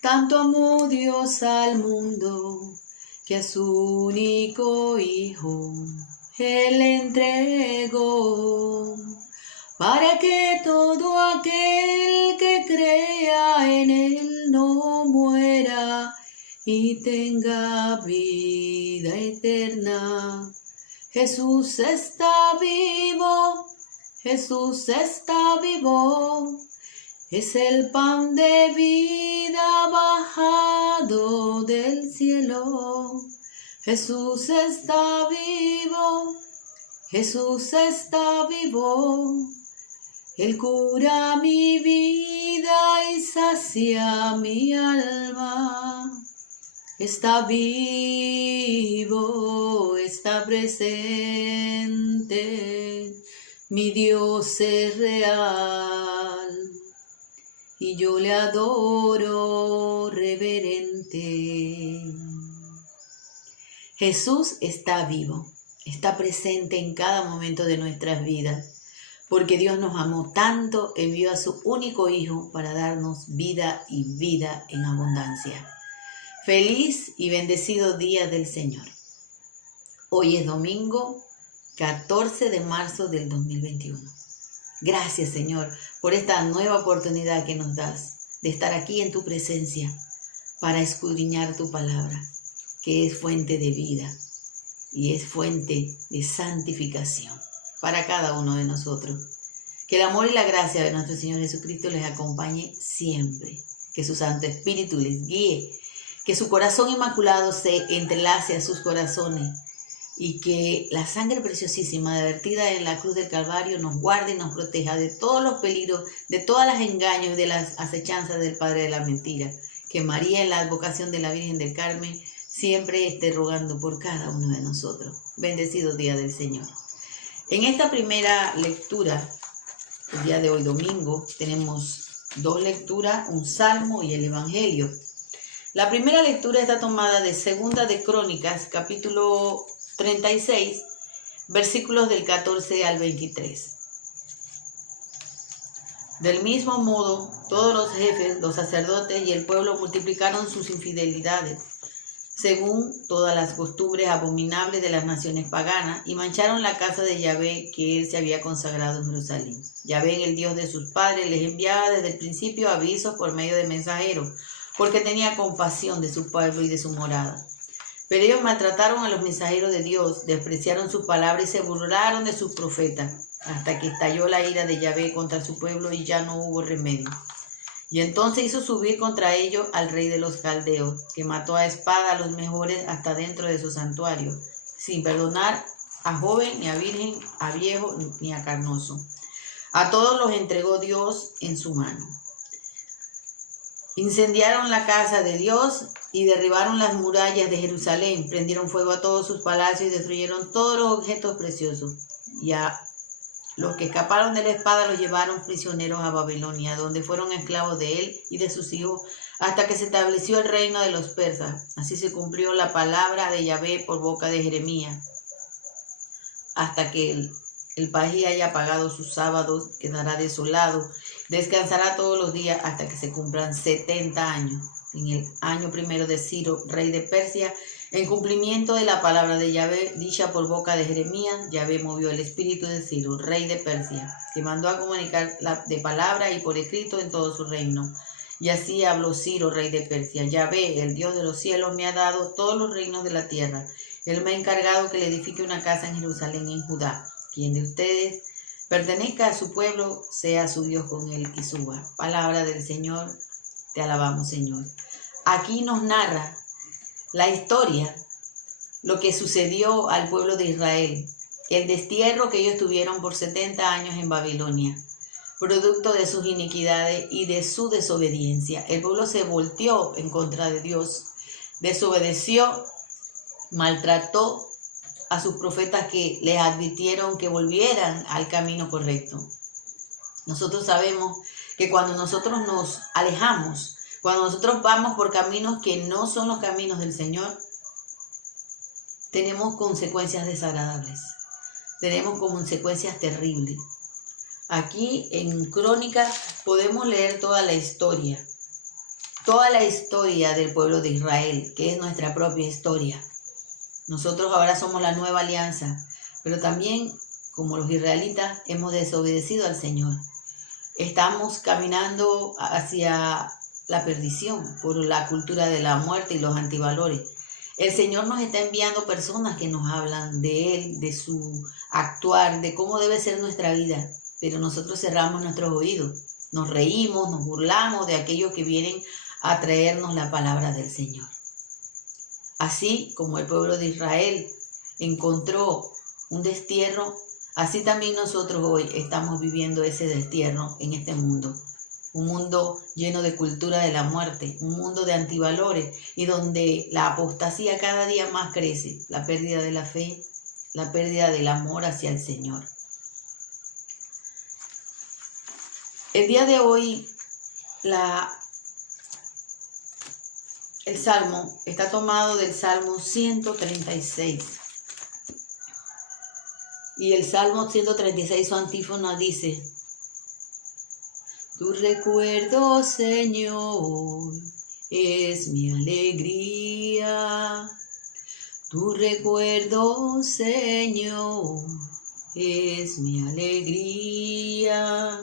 Tanto amó Dios al mundo, que a su único Hijo Él entregó, para que todo aquel que crea en Él no muera y tenga vida eterna. Jesús está vivo, Jesús está vivo. Es el pan de vida bajado del cielo. Jesús está vivo, Jesús está vivo. Él cura mi vida y sacia mi alma. Está vivo, está presente. Mi Dios es real. Y yo le adoro reverente. Jesús está vivo, está presente en cada momento de nuestras vidas, porque Dios nos amó tanto, envió a su único Hijo para darnos vida y vida en abundancia. Feliz y bendecido día del Señor. Hoy es domingo 14 de marzo del 2021. Gracias, Señor, por esta nueva oportunidad que nos das de estar aquí en tu presencia para escudriñar tu palabra, que es fuente de vida y es fuente de santificación para cada uno de nosotros. Que el amor y la gracia de nuestro Señor Jesucristo les acompañe siempre. Que su Santo Espíritu les guíe. Que su corazón inmaculado se entrelace a sus corazones. Y que la sangre preciosísima vertida en la cruz del Calvario nos guarde y nos proteja de todos los peligros, de todos los engaños y de las acechanzas del Padre de la mentira. Que María, en la advocación de la Virgen del Carmen, siempre esté rogando por cada uno de nosotros. Bendecido día del Señor. En esta primera lectura, el día de hoy domingo, tenemos dos lecturas, un salmo y el Evangelio. La primera lectura está tomada de Segunda de Crónicas, capítulo 36, versículos del 14 al 23. Del mismo modo, todos los jefes, los sacerdotes y el pueblo multiplicaron sus infidelidades, según todas las costumbres abominables de las naciones paganas, y mancharon la casa de Yahvé que él se había consagrado en Jerusalén. Yahvé, el Dios de sus padres, les enviaba desde el principio avisos por medio de mensajeros, porque tenía compasión de su pueblo y de su morada. Pero ellos maltrataron a los mensajeros de Dios, despreciaron su palabra y se burlaron de sus profetas, hasta que estalló la ira de Yahvé contra su pueblo y ya no hubo remedio. Y entonces hizo subir contra ellos al rey de los caldeos, que mató a espada a los mejores hasta dentro de su santuario, sin perdonar a joven, ni a virgen, a viejo, ni a carnoso. A todos los entregó Dios en su mano. Incendiaron la casa de Dios y derribaron las murallas de Jerusalén, prendieron fuego a todos sus palacios y destruyeron todos los objetos preciosos. Y a los que escaparon de la espada los llevaron prisioneros a Babilonia, donde fueron esclavos de él y de sus hijos, hasta que se estableció el reino de los persas. Así se cumplió la palabra de Yahvé por boca de Jeremías. Hasta que el país haya pagado sus sábados, quedará desolado. Descansará todos los días hasta que se cumplan 70 años. En el año primero de Ciro, rey de Persia, en cumplimiento de la palabra de Yahvé, dicha por boca de Jeremías, Yahvé movió el espíritu de Ciro, rey de Persia, que mandó a comunicar de palabra y por escrito en todo su reino. Y así habló Ciro, rey de Persia: Yahvé, el Dios de los cielos, me ha dado todos los reinos de la tierra. Él me ha encargado que le edifique una casa en Jerusalén y en Judá. Quien de ustedes pertenezca a su pueblo, sea su Dios con él y suba. Palabra del Señor, te alabamos, Señor. Aquí nos narra la historia, lo que sucedió al pueblo de Israel, el destierro que ellos tuvieron por 70 años en Babilonia, producto de sus iniquidades y de su desobediencia. El pueblo se volteó en contra de Dios, desobedeció, maltrató a sus profetas que les advirtieron que volvieran al camino correcto. Nosotros sabemos que cuando nosotros nos alejamos, cuando nosotros vamos por caminos que no son los caminos del Señor, tenemos consecuencias desagradables, tenemos consecuencias terribles. Aquí en Crónicas podemos leer toda la historia toda la historia del pueblo de Israel, que es nuestra propia historia. Nosotros ahora somos la nueva alianza, pero también, como los israelitas, hemos desobedecido al Señor. Estamos caminando hacia la perdición por la cultura de la muerte y los antivalores. El Señor nos está enviando personas que nos hablan de Él, de su actuar, de cómo debe ser nuestra vida, pero nosotros cerramos nuestros oídos, nos reímos, nos burlamos de aquellos que vienen a traernos la palabra del Señor. Así como el pueblo de Israel encontró un destierro, así también nosotros hoy estamos viviendo ese destierro en este mundo. Un mundo lleno de cultura de la muerte, un mundo de antivalores y donde la apostasía cada día más crece, la pérdida de la fe, la pérdida del amor hacia el Señor. El día de hoy el salmo está tomado del Salmo 136. Y el Salmo 136, su antífona dice: Tu recuerdo, Señor, es mi alegría. Tu recuerdo, Señor, es mi alegría.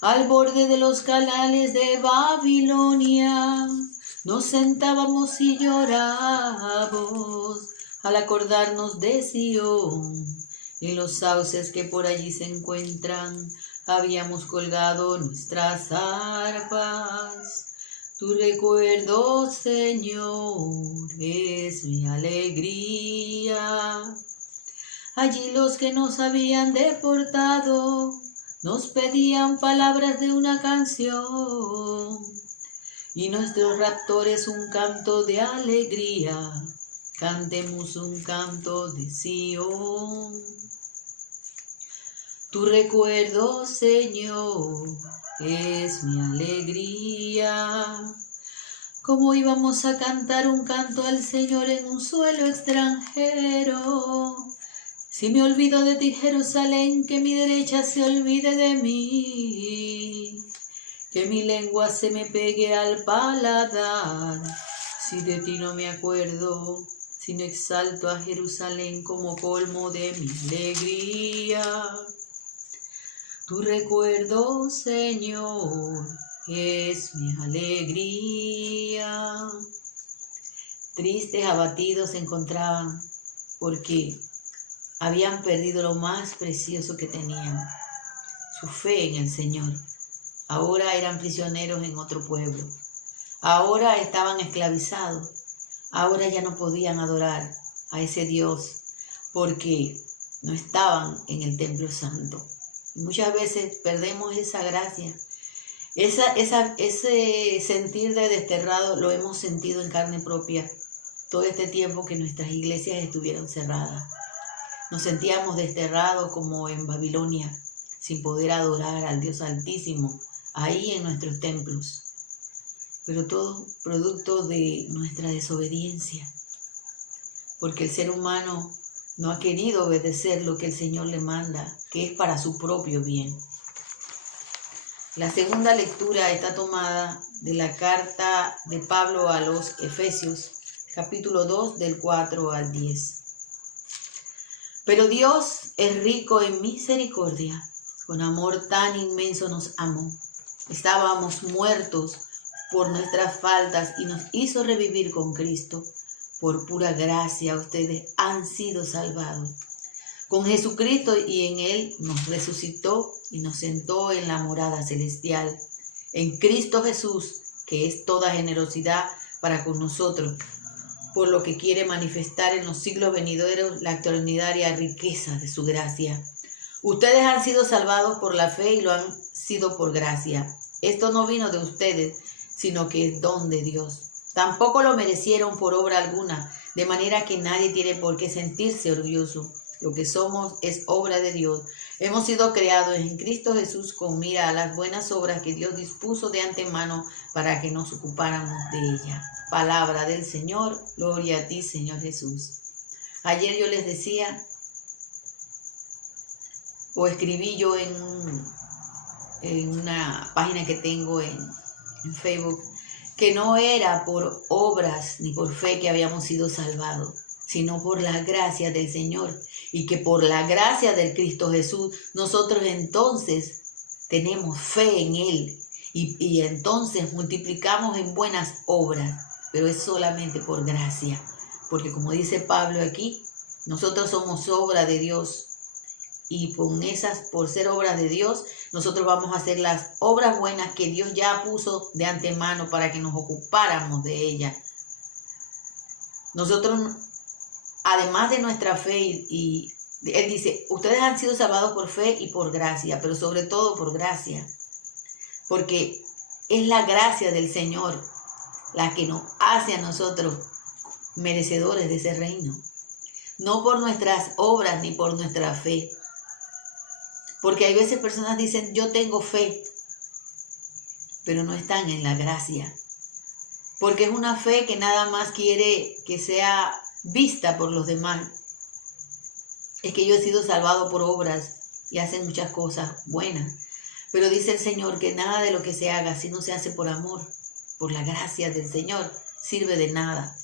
Al borde de los canales de Babilonia, nos sentábamos y llorábamos al acordarnos de Sión. En los sauces que por allí se encuentran, habíamos colgado nuestras arpas. Tu recuerdo, Señor, es mi alegría. Allí los que nos habían deportado nos pedían palabras de una canción, y nuestros raptores un canto de alegría. Cantemos un canto de Sión. Tu recuerdo, Señor, es mi alegría. ¿Cómo íbamos a cantar un canto al Señor en un suelo extranjero? Si me olvido de ti, Jerusalén, que mi derecha se olvide de mí. Que mi lengua se me pegue al paladar. Si de ti no me acuerdo, si no exalto a Jerusalén como colmo de mi alegría. Tu recuerdo, Señor, es mi alegría. Tristes, abatidos se encontraban porque habían perdido lo más precioso que tenían, su fe en el Señor. Ahora eran prisioneros en otro pueblo. Ahora estaban esclavizados. Ahora ya no podían adorar a ese Dios porque no estaban en el templo santo. Muchas veces perdemos esa gracia. Ese sentir de desterrado lo hemos sentido en carne propia todo este tiempo que nuestras iglesias estuvieron cerradas. Nos sentíamos desterrados como en Babilonia, sin poder adorar al Dios Altísimo ahí en nuestros templos. Pero todo producto de nuestra desobediencia, porque el ser humano no ha querido obedecer lo que el Señor le manda, que es para su propio bien. La segunda lectura está tomada de la carta de Pablo a los Efesios, capítulo 2, del 4 al 10. Pero Dios es rico en misericordia, con amor tan inmenso nos amó. Estábamos muertos por nuestras faltas y nos hizo revivir con Cristo. Por pura gracia ustedes han sido salvados. Con Jesucristo y en Él nos resucitó y nos sentó en la morada celestial. En Cristo Jesús, que es toda generosidad para con nosotros, por lo que quiere manifestar en los siglos venideros la extraordinaria riqueza de su gracia. Ustedes han sido salvados por la fe y lo han sido por gracia. Esto no vino de ustedes, sino que es don de Dios. Tampoco lo merecieron por obra alguna, de manera que nadie tiene por qué sentirse orgulloso. Lo que somos es obra de Dios. Hemos sido creados en Cristo Jesús con mira a las buenas obras que Dios dispuso de antemano para que nos ocupáramos de ellas. Palabra del Señor, gloria a ti, Señor Jesús. Ayer yo les decía, o escribí yo en una página que tengo en Facebook, que no era por obras ni por fe que habíamos sido salvados, sino por la gracia del Señor, y que por la gracia del Cristo Jesús nosotros entonces tenemos fe en Él y entonces multiplicamos en buenas obras, pero es solamente por gracia, porque como dice Pablo aquí, nosotros somos obra de Dios. Y por ser obras de Dios, nosotros vamos a hacer las obras buenas que Dios ya puso de antemano para que nos ocupáramos de ellas. Nosotros, además de nuestra fe, y Él dice, ustedes han sido salvados por fe y por gracia, pero sobre todo por gracia. Porque es la gracia del Señor la que nos hace a nosotros merecedores de ese reino. No por nuestras obras ni por nuestra fe. Porque hay veces personas dicen, yo tengo fe, pero no están en la gracia. Porque es una fe que nada más quiere que sea vista por los demás. Es que yo he sido salvado por obras y hacen muchas cosas buenas. Pero dice el Señor que nada de lo que se haga, si no se hace por amor, por la gracia del Señor, sirve de nada.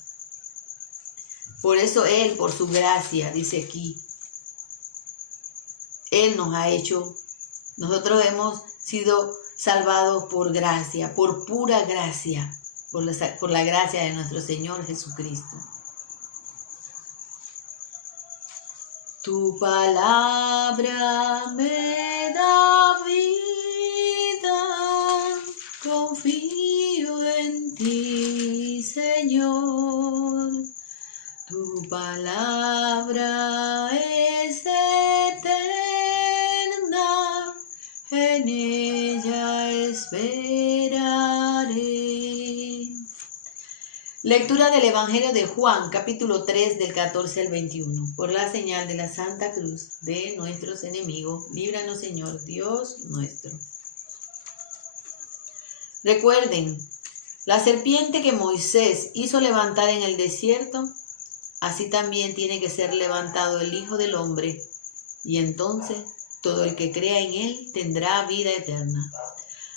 Por eso Él, por su gracia, dice aquí, Él nos ha hecho, nosotros hemos sido salvados por gracia, por pura gracia, por la gracia de nuestro Señor Jesucristo. Tu palabra me da vida, confío en ti, Señor. Tu palabra es eterna, en ella esperaré. Lectura del Evangelio de Juan, capítulo 3, del 14 al 21. Por la señal de la Santa Cruz de nuestros enemigos, líbranos, Señor, Dios nuestro. Recuerden, la serpiente que Moisés hizo levantar en el desierto, así también tiene que ser levantado el Hijo del Hombre, y entonces todo el que crea en Él tendrá vida eterna.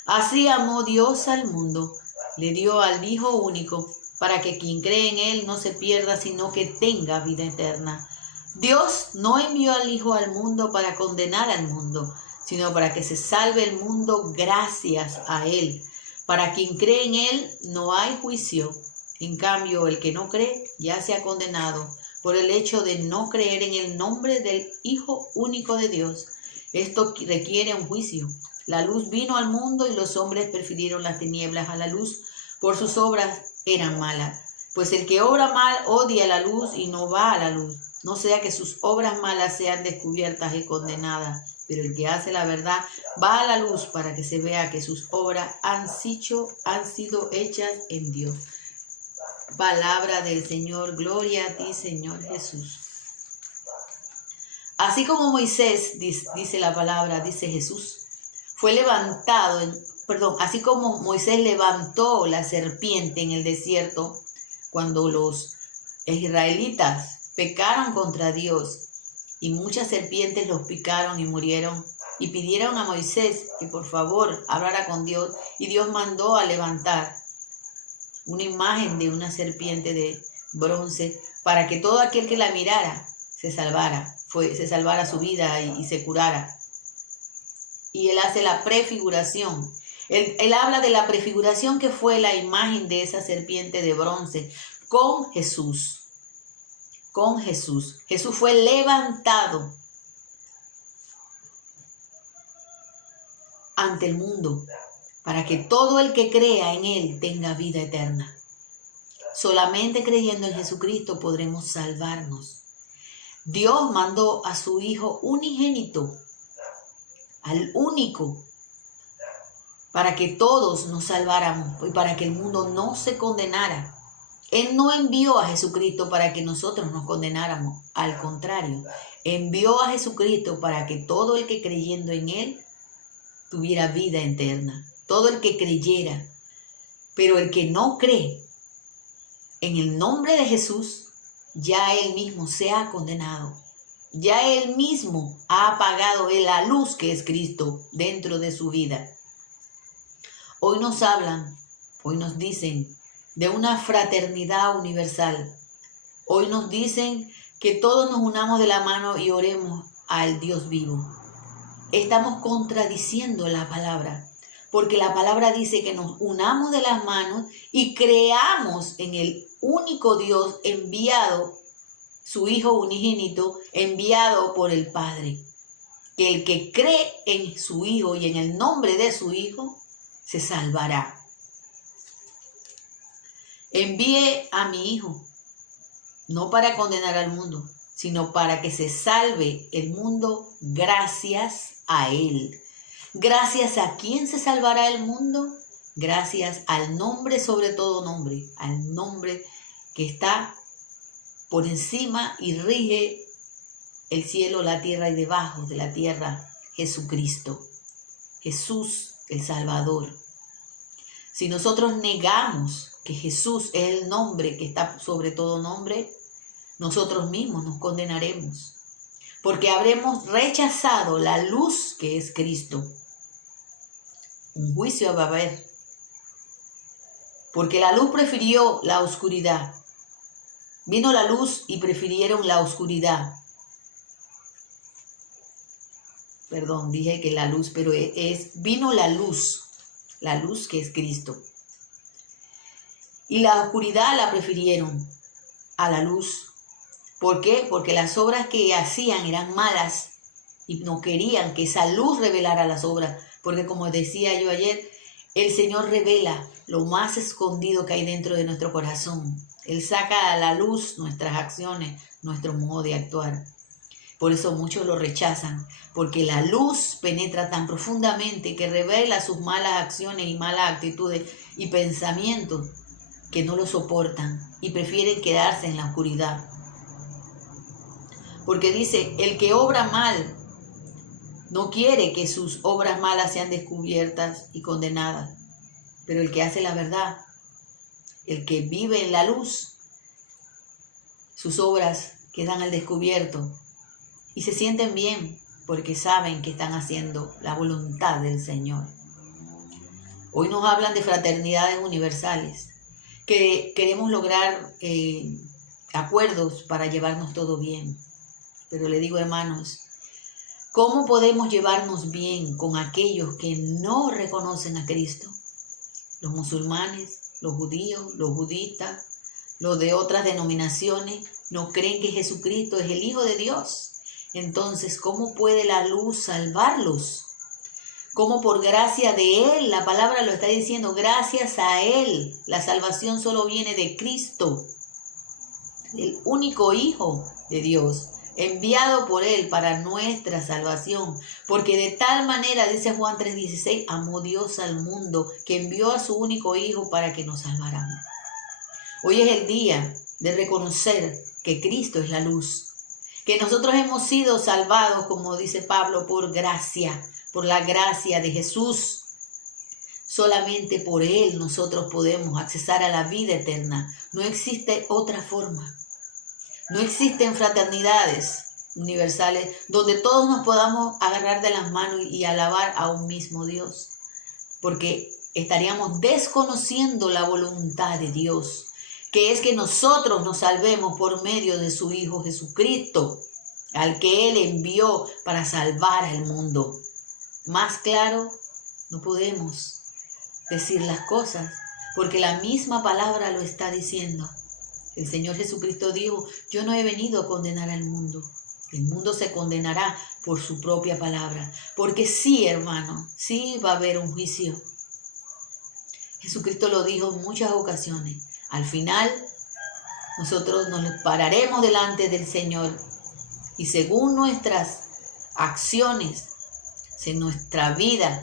Así amó Dios al mundo, le dio al Hijo único, para que quien cree en Él no se pierda, sino que tenga vida eterna. Dios no envió al Hijo al mundo para condenar al mundo, sino para que se salve el mundo gracias a Él. Para quien cree en Él no hay juicio. En cambio, el que no cree ya se ha condenado por el hecho de no creer en el nombre del Hijo único de Dios. Esto requiere un juicio. La luz vino al mundo y los hombres prefirieron las tinieblas a la luz, por sus obras eran malas. Pues el que obra mal odia la luz y no va a la luz, no sea que sus obras malas sean descubiertas y condenadas. Pero el que hace la verdad va a la luz para que se vea que sus obras han sido hechas en Dios. Palabra del Señor, gloria a ti, Señor Jesús. Así como Moisés, dice la palabra, dice Jesús, fue levantado, así como Moisés levantó la serpiente en el desierto, cuando los israelitas pecaron contra Dios y muchas serpientes los picaron y murieron, y pidieron a Moisés que por favor hablara con Dios, y Dios mandó a levantar una imagen de una serpiente de bronce para que todo aquel que la mirara se salvara su vida y se curara. Y Él hace la prefiguración. Él habla de la prefiguración que fue la imagen de esa serpiente de bronce con Jesús. Con Jesús. Jesús fue levantado ante el mundo para que todo el que crea en Él tenga vida eterna. Solamente creyendo en Jesucristo podremos salvarnos. Dios mandó a su Hijo unigénito, al único, para que todos nos salváramos y para que el mundo no se condenara. Él no envió a Jesucristo para que nosotros nos condenáramos. Al contrario, envió a Jesucristo para que todo el que creyendo en Él tuviera vida eterna. Todo el que creyera. Pero el que no cree en el nombre de Jesús, ya Él mismo se ha condenado. Ya Él mismo ha apagado la luz que es Cristo dentro de su vida. Hoy nos hablan Hoy nos dicen de una fraternidad universal. Hoy nos dicen que todos nos unamos de la mano y oremos al Dios vivo. Estamos contradiciendo la palabra, porque la palabra dice que nos unamos de las manos y creamos en el único Dios enviado, su Hijo unigénito, enviado por el Padre. Que el que cree en su Hijo y en el nombre de su Hijo, se salvará. Envié a mi Hijo, no para condenar al mundo, sino para que se salve el mundo gracias a Él. ¿Gracias a quién se salvará el mundo? Gracias al nombre sobre todo nombre, al nombre que está por encima y rige el cielo, la tierra y debajo de la tierra, Jesucristo. Jesús, el Salvador. Si nosotros negamos que Jesús es el nombre que está sobre todo nombre, nosotros mismos nos condenaremos, porque habremos rechazado la luz que es Cristo. Un juicio va a haber, porque la luz prefirió la oscuridad. Vino la luz y prefirieron la oscuridad. Perdón, dije que la luz, pero vino la luz que es Cristo. Y la oscuridad la prefirieron a la luz. ¿Por qué? Porque las obras que hacían eran malas y no querían que esa luz revelara las obras. Porque como decía yo ayer, el Señor revela lo más escondido que hay dentro de nuestro corazón. Él saca a la luz nuestras acciones, nuestro modo de actuar. Por eso muchos lo rechazan, porque la luz penetra tan profundamente que revela sus malas acciones y malas actitudes y pensamientos que no lo soportan y prefieren quedarse en la oscuridad. Porque dice, el que obra mal no quiere que sus obras malas sean descubiertas y condenadas, pero el que hace la verdad, el que vive en la luz, sus obras quedan al descubierto y se sienten bien porque saben que están haciendo la voluntad del Señor. Hoy nos hablan de fraternidades universales, que queremos lograr acuerdos para llevarnos todo bien. Pero le digo, hermanos, ¿cómo podemos llevarnos bien con aquellos que no reconocen a Cristo? Los musulmanes, los judíos, los budistas, los de otras denominaciones, no creen que Jesucristo es el Hijo de Dios. Entonces, ¿cómo puede la luz salvarlos? ¿Cómo por gracia de Él? La palabra lo está diciendo, gracias a Él. La salvación solo viene de Cristo, el único Hijo de Dios, enviado por Él para nuestra salvación. Porque de tal manera, dice Juan 3:16, amó Dios al mundo, que envió a su único Hijo para que nos salváramos. Hoy es el día de reconocer que Cristo es la luz, que nosotros hemos sido salvados, como dice Pablo, por gracia, por la gracia de Jesús. Solamente por Él nosotros podemos accesar a la vida eterna. No existe otra forma. No existen fraternidades universales donde todos nos podamos agarrar de las manos y alabar a un mismo Dios, porque estaríamos desconociendo la voluntad de Dios, que es que nosotros nos salvemos por medio de su Hijo Jesucristo, al que Él envió para salvar al mundo. Más claro, no podemos decir las cosas, porque la misma palabra lo está diciendo. El Señor Jesucristo dijo, yo no he venido a condenar al mundo. El mundo se condenará por su propia palabra. Porque sí, hermano, sí va a haber un juicio. Jesucristo lo dijo en muchas ocasiones. Al final, nosotros nos pararemos delante del Señor y según nuestras acciones, en nuestra vida,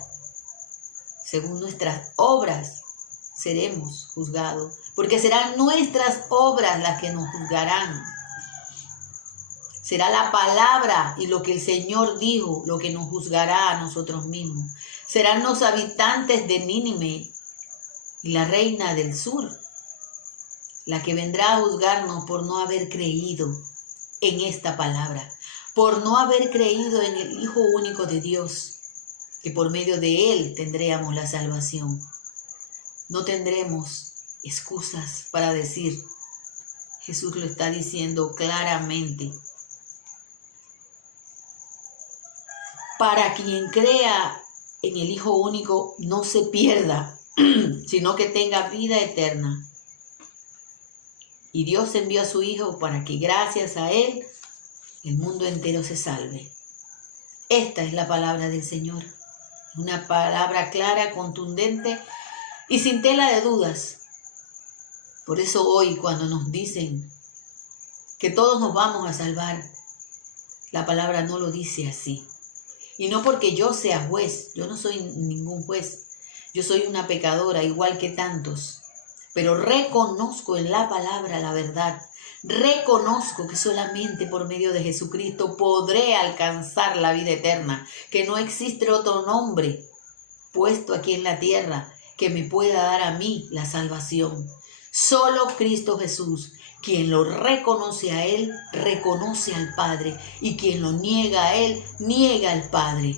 según nuestras obras, seremos juzgados. Porque serán nuestras obras las que nos juzgarán. Será la palabra y lo que el Señor dijo lo que nos juzgará a nosotros mismos. Serán los habitantes de Nínive y la reina del sur la que vendrá a juzgarnos por no haber creído en esta palabra, por no haber creído en el Hijo único de Dios, que por medio de Él tendríamos la salvación. No tendremos excusas para decir. Jesús lo está diciendo claramente. Para quien crea en el Hijo único no se pierda, sino que tenga vida eterna. Y Dios envió a su Hijo para que gracias a Él el mundo entero se salve. Esta es la palabra del Señor. Una palabra clara, contundente y sin tela de dudas. Por eso hoy cuando nos dicen que todos nos vamos a salvar, la palabra no lo dice así. Y no porque yo sea juez, yo no soy ningún juez. Yo soy una pecadora igual que tantos. Pero reconozco en la palabra la verdad. Reconozco que solamente por medio de Jesucristo podré alcanzar la vida eterna. Que no existe otro nombre puesto aquí en la tierra que me pueda dar a mí la salvación. Solo Cristo Jesús. Quien lo reconoce a Él, reconoce al Padre. Y quien lo niega a Él, niega al Padre.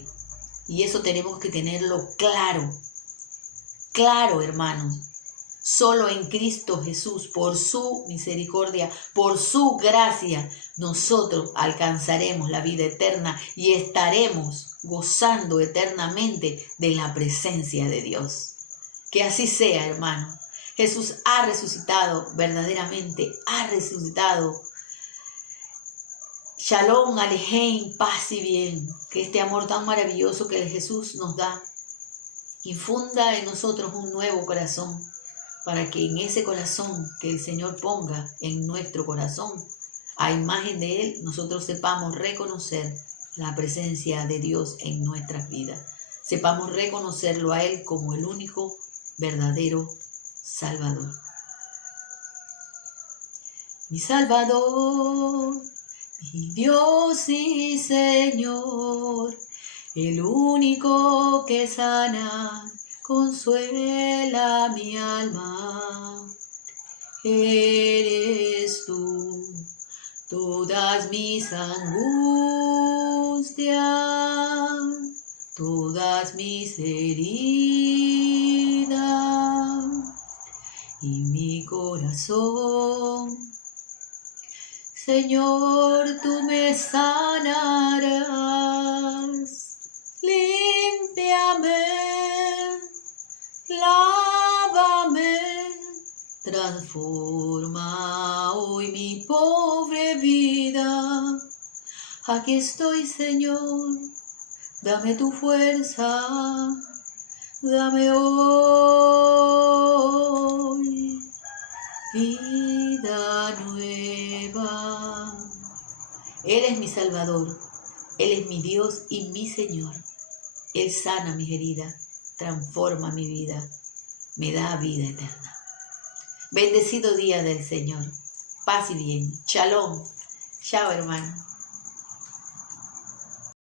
Y eso tenemos que tenerlo claro. Claro, hermanos. Solo en Cristo Jesús, por su misericordia, por su gracia, nosotros alcanzaremos la vida eterna y estaremos gozando eternamente de la presencia de Dios. Que así sea, hermano. Jesús ha resucitado, verdaderamente ha resucitado. Shalom, Alejem, paz y bien. Que este amor tan maravilloso que Jesús nos da, infunda en nosotros un nuevo corazón, para que en ese corazón que el Señor ponga en nuestro corazón, a imagen de Él, nosotros sepamos reconocer la presencia de Dios en nuestras vidas. Sepamos reconocerlo a Él como el único verdadero Salvador. Mi Salvador, mi Dios y Señor, el único que sana, consuela mi alma. Eres tú, todas mis angustias, todas mis heridas y mi corazón. Señor, tú me sanarás. Límpiame, lávame, transforma hoy mi pobre vida. Aquí estoy, Señor, dame tu fuerza, dame hoy vida nueva. Él es mi Salvador, Él es mi Dios y mi Señor. Él sana mis heridas, transforma mi vida, me da vida eterna. Bendecido día del Señor. Paz y bien. Shalom. Chao, hermano.